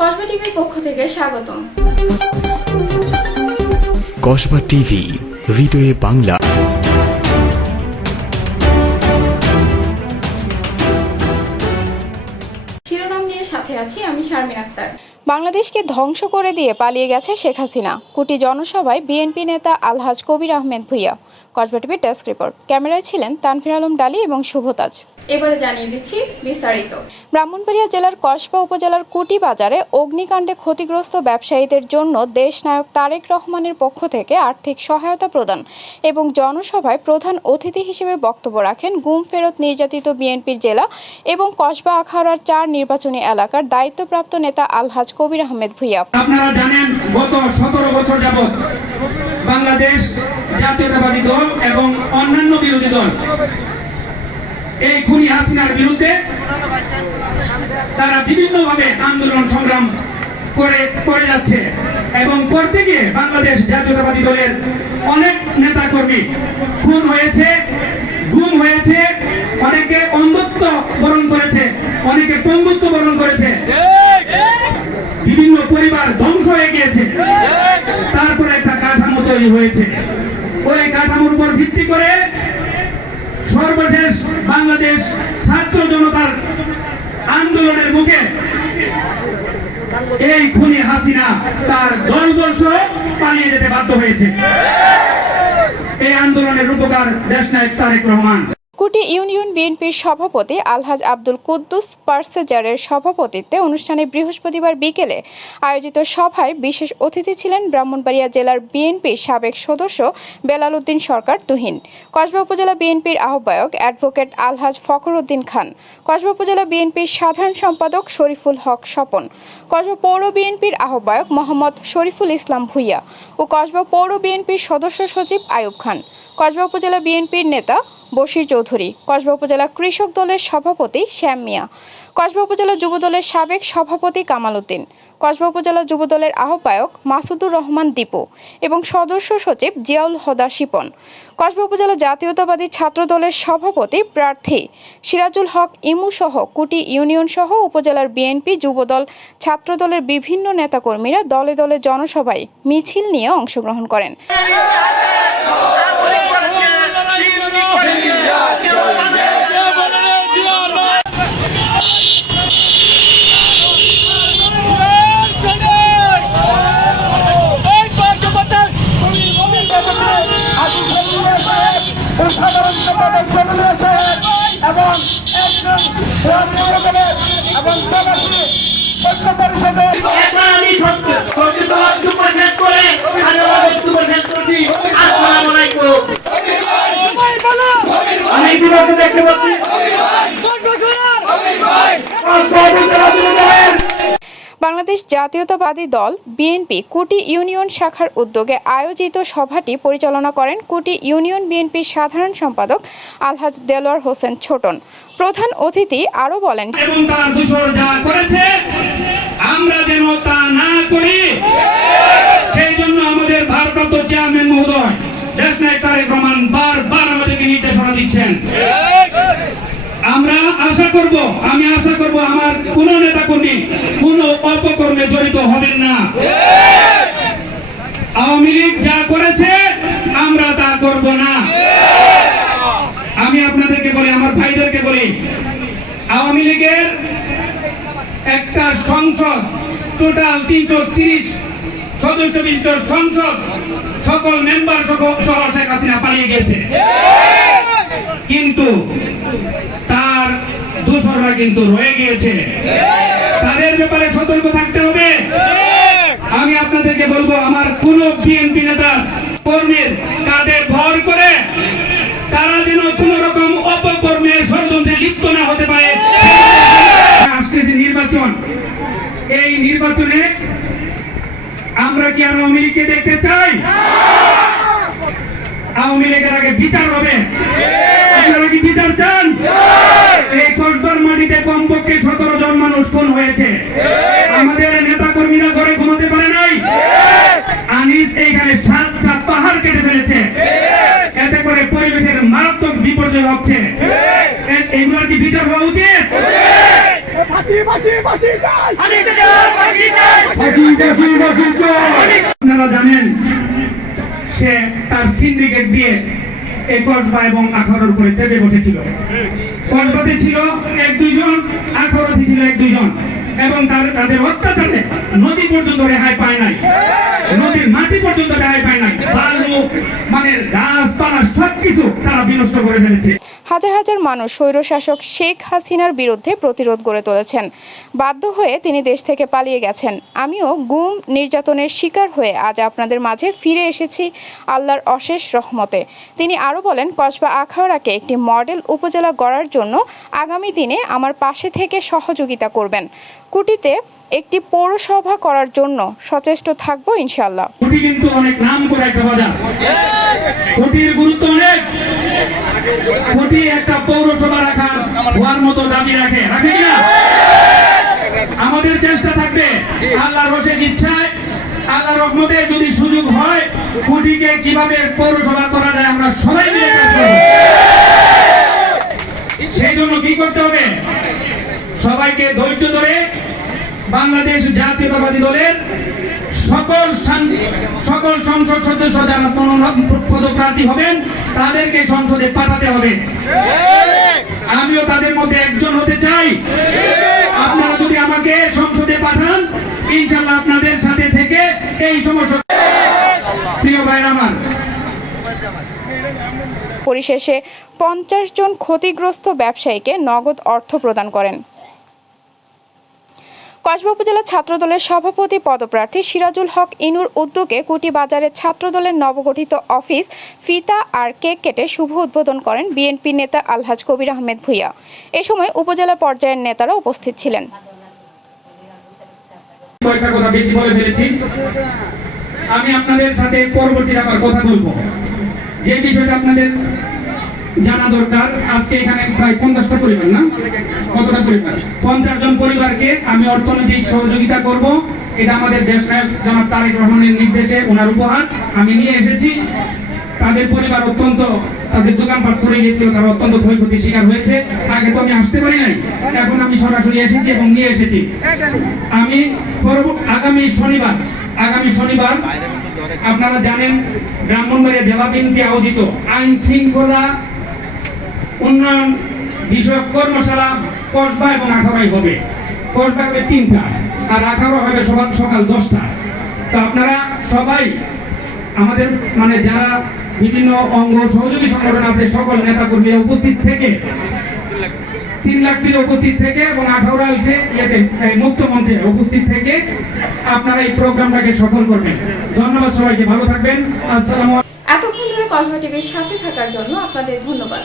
কসবা টিভির পক্ষ থেকে স্বাগতম। কসবা টিভি হৃদয়ে বাংলা। শিরোনাম নিয়ে সাথে আছি আমি শারমিন আক্তার। বাংলাদেশকে ধ্বংস করে দিয়ে পালিয়ে গেছে শেখ হাসিনা। কুটি জনসভায় বিএনপি নেতা আলহাজ কবির আহমেদ ভুইয়া। কসবা টিভির ডেস্ক রিপোর্ট। ক্যামেরায় ছিলেন তানফির আলম ডালি এবং শুভতাজ এবারে জানিয়ে দিচ্ছি বিস্তারিত। ব্রাহ্মণবাড়িয়া জেলার কসবা উপজেলার কুটি বাজারে অগ্নিকাণ্ডে ক্ষতিগ্রস্ত ব্যবসায়ীদের জন্য দেশনায়ক তারেক রহমানের পক্ষ থেকে আর্থিক সহায়তা প্রদান এবং জনসভায় প্রধান অতিথি হিসেবে বক্তব্য রাখেন গুম ফেরত নির্যাতিত বিএনপির জেলা এবং কসবা আখাউড়ার চার নির্বাচনী এলাকার দায়িত্বপ্রাপ্ত নেতা আলহাজ কবির আহমেদ ভুইয়া। আপনারা জানেন গত সতেরো বছর যাবৎ বাংলাদেশ জাতীয়তাবাদী দল এবং অন্যান্য বিরোধী দল এই খুনি হাসিনার বিরুদ্ধে তারা বিভিন্নভাবে আন্দোলন সংগ্রাম করে করে যাচ্ছে। এবং করতে গিয়ে বাংলাদেশ জাতীয়তাবাদী দলের অনেক নেতা কর্মী খুন হয়েছে, গুম হয়েছে, অনেকে অন্ধত্ব বরণ করেছে, অনেকে পঙ্গুত্ব বরণ করেছে। বিভিন্ন পরিবার ধ্বংস হয়ে গিয়েছে। তারপরে একটা কাঠামো তৈরি হয়েছে। ওই কাঠামোর উপর ভিত্তি করে সর্বশেষ বাংলাদেশ ছাত্র জনতার আন্দোলনের মুখে এই খুনি হাসিনা তার দশ বর্ষ পালিয়ে যেতে বাধ্য হয়েছে। এই আন্দোলনের রূপকার দেশ নায়ক তারেক রহমান। কুটি ইউনিয়ন বিএনপির সভাপতি আলহাজ আব্দুল কুদ্দুস পার্সেজারের সভাপতিত্বে অনুষ্ঠানে বৃহস্পতিবার বিকেলে আয়োজিত সভায় বিশেষ অতিথি ছিলেন ব্রাহ্মণবাড়িয়া জেলার বিএনপির সাবেক সদস্য বেলাল উদ্দিন সরকার তুহিন, কসবা উপজেলা বিএনপির আহ্বায়ক অ্যাডভোকেট আলহাজ ফখর উদ্দিন খান, কসবা উপজেলা বিএনপির সাধারণ সম্পাদক শরীফুল হক স্বপন, কসবা পৌর বিএনপির আহ্বায়ক মোহাম্মদ শরীফুল ইসলাম ভুইয়া ও কসবা পৌর বিএনপির সদস্য সচিব আয়ুব খান, কসবা উপজেলা বিএনপির নেতা বশির চৌধুরী, কসবা উপজেলা কৃষক দলের সভাপতি শ্যাম মিয়া, কসবা উপজেলা যুব দলের সাবেক সভাপতি কামাল উদ্দিন, কসবা উপজেলা যুব দলের আহ্বায়ক মাসুদুর রহমান দীপু এবং সদস্য সচিব জিয়াউল হদা শিপন। কসবা উপজেলা জাতীয়তাবাদী ছাত্র দলের সভাপতি প্রার্থী সিরাজুল হক ইমু সহ কুটি ইউনিয়ন সহ উপজেলার বিএনপি যুবদল ছাত্র দলের বিভিন্ন নেতাকর্মীরা দলে দলে জনসভায় মিছিল নিয়ে অংশগ্রহণ করেন। সাধারণ সম্পাদক সদস্য সাহেব এবং একজন এবং প্রবাসী ঐক্য পরিষদের আমি সচেতন দুপুর শেষ করে আমি আমার দুপুর শেষ করছি আসসালামু আলাইকুম আমি বিভাগে দেখতে পাচ্ছি বাংলাদেশ জাতীয়তাবাদী দল বিএনপি কুটি ইউনিয়ন শাখার উদ্যোগে আয়োজিত সভাটি পরিচালনা করেন কুটি ইউনিয়ন বিএনপির সাধারণ সম্পাদক আলহাজ দেলোয়ার হোসেন ছোটন। প্রধান অতিথি আরও বলেন নির্দেশনা দিচ্ছেন। আমরা আশা করব, আমি আশা করব আমার কোন নেতা কর্মী কোন অপকর্মে জড়িত হবেন না। আওয়ামী লীগ যা করেছে, আমরা তা করব না। আমি আপনাদেরকে বলি, আমার ভাইদেরকে বলি, আওয়ামী লীগের একটা সংসদ, টোটাল তিনশো তিরিশ সদস্য বিশিষ্ট সংসদ, সকল মেম্বার সহ শেখ হাসিনা পালিয়ে গেছে। কিন্তু কিন্তু রয়ে গিয়েছে। তাদের ব্যাপারে সতর্ক থাকতে হবে। আমি আপনাদেরকে বলব, আমার কোন বিএনপি নেতা, কর্মীর কাঁধে ভর করে তারা যেন কোন রকম অপকর্মে ষড়যন্ত্রে লিপ্ত না হতে পারে। আসছে নির্বাচন। এই নির্বাচনে আমরা কি আর আওয়ামী লীগকে দেখতে চাই? আওয়ামী লীগের আগে বিচার হবে আপনারা কি বিচার চান এই কসবার মাটিতে কমপক্ষে সতেরো জন মানুষ খুন হয়েছে আমাদের নেতা কর্মীরা ঘরে ঘুমাতে পারে নাই আনিস এইখানে সাতটা পাহাড় কেটে ফেলেছে এতে করে পরিবেশের মারাত্মক বিপর্যয় হচ্ছে এ- এগুলোর কি বিচার হওয়া উচিত? আপনারা জানেন সে তার সিন্ডিকেট দিয়ে এই কসবা এবং আখাউড়ার উপরে চেপে বসেছিল। কসবাতে ছিল এক দুইজন আখাউড়াতে ছিল এক দুইজন। এবং তার তাদের অত্যাচারে নদী পর্যন্ত রেহাই পায় নাই। নদীর মাটি পর্যন্ত রেহাই পায় নাই। বালু মানে গাছপালা সবকিছু তারা বিনষ্ট করে ফেলেছে। হাজার হাজার মানুষ স্বৈরশাসক শেখ হাসিনার বিরুদ্ধে প্রতিরোধ গড়ে তুলেছেন। বাধ্য হয়ে তিনি দেশ থেকে পালিয়ে গেছেন। আমিও গুম নির্যাতনের শিকার হয়ে আজ আপনাদের মাঝে ফিরে এসেছি আল্লাহর অশেষ রহমতে। তিনি আরও বলেন, কসবা আখাউড়াকে একটি মডেল উপজেলা গড়ার জন্য আগামী দিনে আমার পাশে থেকে সহযোগিতা করবেন। কুটিতে একটি পৌরসভা করার জন্য সচেষ্ট থাকব ইনশাল্লাহ কিন্তু অনেক নাম করে একটা বাজার। গুরুত্ব অনেক। খুঁটি একটা পৌরসভা রাখার হওয়ার মতো দাবি রাখে। রাখে কিনা? আমাদের চেষ্টা থাকবে আল্লাহ রসের ইচ্ছায় আল্লাহ রহমতে যদি সুযোগ হয়, খুঁটিকে কীভাবে পৌরসভা করা যায় আমরা সবাই মিলে কাজ করব। সেই জন্য কি করতে হবে? সবাইকে ধৈর্য ধরে বাংলাদেশ জাতীয়তাবাদী দলের সকল সকল সংসদ সদস্য যারা পদপ্রার্থী হবেন, তাদেরকে সংসদে পাঠাতে হবে। আমিও তাদের মধ্যে একজন হতে চাই। আপনারা যদি আমাকে সংসদে পাঠান ইনশাল্লাহ আপনাদের সাথে থেকে এই সমস্যা প্রিয় ভাইরা আমার। পরিশেষে পঞ্চাশ জন ক্ষতিগ্রস্ত ব্যবসায়ীকে নগদ অর্থ প্রদান করেন। কসবা উপজেলা ছাত্রদলের সভাপতি পদপ্রার্থী সিরাজুল হক ইনুর উদ্যোগে কুটি বাজারে ছাত্রদলের নবগঠিত অফিস ফিতা আর কেক কেটে শুভ উদ্বোধন করেন বিএনপি নেতা আলহাজ কবির আহমেদ ভুইয়া। এ সময় উপজেলা পর্যায়ের নেতারা উপস্থিত ছিলেন। আমি আপনাদের সাথে পরবর্তীতে আবার কথা বলব। যে বিষয়টা আপনাদের জানা দরকার, আজকে এখানে প্রায় পঞ্চাশটা পরিবার না? কতটা পরিবার? পঞ্চাশ জন পরিবারকে আমি অর্থনৈতিক সহযোগিতা করব। এটা আমাদের দেশ নায়ক জনাব তারেক রহমানের নির্দেশে, ওনার উপহার। আমি নিয়ে এসেছি। তাদের পরিবার অত্যন্ত, তাদের দোকানপাট করে গিয়েছিল তারা অত্যন্ত ক্ষয়ক্ষতির শিকার হয়েছে। আগে তো আমি আসতে পারি নাই, এখন আমি সরাসরি এসেছি এবং নিয়ে এসেছি। আমি আগামী শনিবার আগামী শনিবার, আপনারা জানেন, ব্রাহ্মণবাড়িয়া বিএনপি আয়োজিত আইন শৃঙ্খলা উন্নয়ন বিষয়ক কর্মশালা, কসবা এবং আখাউড়াই হবে। কসবা হবে তিনটা, আর আখাউড়া হবে সকাল সকাল দশটা। তো আপনারা সবাই আমাদের মানে যারা বিভিন্ন অঙ্গ সহযোগী সংগঠন আছে, সকল নেতা কর্মীরা উপস্থিত থেকে, তিন লাখ থেকে উপস্থিত থেকে এবং আখাউড়া হয়েছে ইয়েতে মুক্ত মঞ্চে উপস্থিত থেকে আপনারা এই প্রোগ্রামটাকে সফল করবেন। ধন্যবাদ সবাইকে, ভালো থাকবেন। আসসালামু এতক্ষণ ধরে কসবা টিভির সাথে থাকার জন্য আপনাদের ধন্যবাদ।